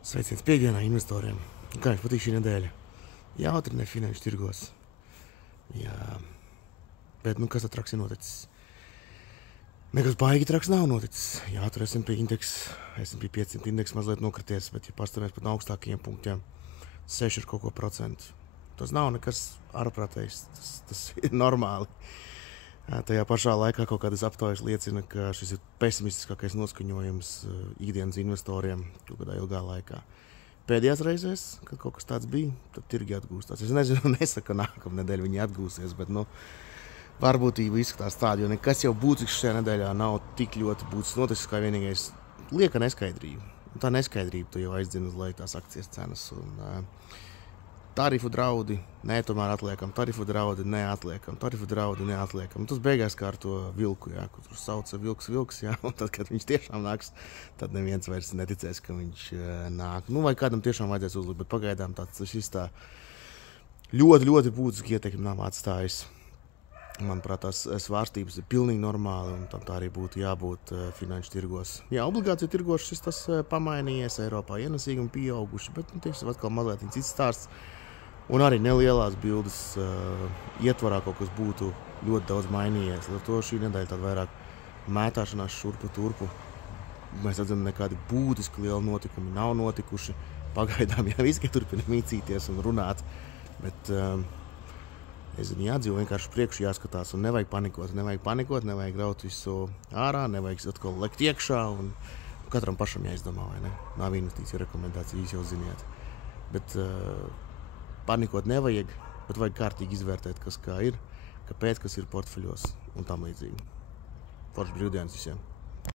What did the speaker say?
Sveiciens piekdienā investoriem. Kā jums patīk šī nedēļa? Jautri ne finanšu tirgos. Jā. Bet, kas tad traks ir noticis? Nekas baigi traks nav noticis. Jā, tur S&P indeks, S&P 500 indeks mazliet nokrities, bet, ja pastamies pat augstākajiem punktiem, 6 ir kaut ko procentu. Tas nav nekas ārprātējs, tas ir normāli. Tajā pašā laikā kaut kādas aptaujas liecina, ka šis ir pesimistiskākais noskaņojums ikdienas investoriem kaut kādā ilgā laikā. Pēdējās reizēs, kad kaut kas tāds bija, tad tirgi atgūstās. Es nezinu, nesaku, ka nākamā nedēļa viņi atgūsies, bet varbūtība izskatās tāda, jo nekas jau būtisks šajā nedēļā nav tik ļoti būtisks noticis, kā vienīgais lieka neskaidrība. Un tā neskaidrība tu jau aizdien uz leju tās akcijas cenas. Tarifu draudi, nē, tomēr atliekam, tarifu draudi, neatliekam, tarifu draudi, neatliekam. Tas beigās kā ar to vilku, jā, kur tur sauca vilks, jā, un tad, kad viņš tiešām nāks, tad neviens vairs neticēs, ka viņš nāk. Vai kādam tiešām vajadzēs uzlikt, bet pagaidām šis tā ļoti, ļoti būtiski ietekmi nav atstājis. Manuprāt, tās svārstības ir pilnīgi normāli, un tā arī būtu jābūt finanšu tirgos. Jā, obligāciju tirgos šis tas pamainījies, Eiropā ienesīgumi pieauguši, bet tiešām atkal mazliet cits stāsts. Un arī nelielās bildes ietvarā kaut kas būtu ļoti daudz mainījies. Ar to šī nedēļa tāda vairāk mētāšanās šurpu turpu. Mēs redzam, nekādi būtiski lieli notikumi nav notikuši. Pagaidām jau visi turpina mīcīties un runāt, bet jādzīvo vienkārši priekšu jāskatās un nevajag panikot, nevajag raut visu ārā, nevajag atkal lekt iekšā un katram pašam jāizdomā, vai ne? Nav investīcija rekomendācijas, jau ziniet. Bet panikot nevajag, bet vajag kārtīgi izvērtēt, kas kā ir, kāpēc, kas ir portfeļos un tam līdzīgi. Foršas brīvdienas visiem!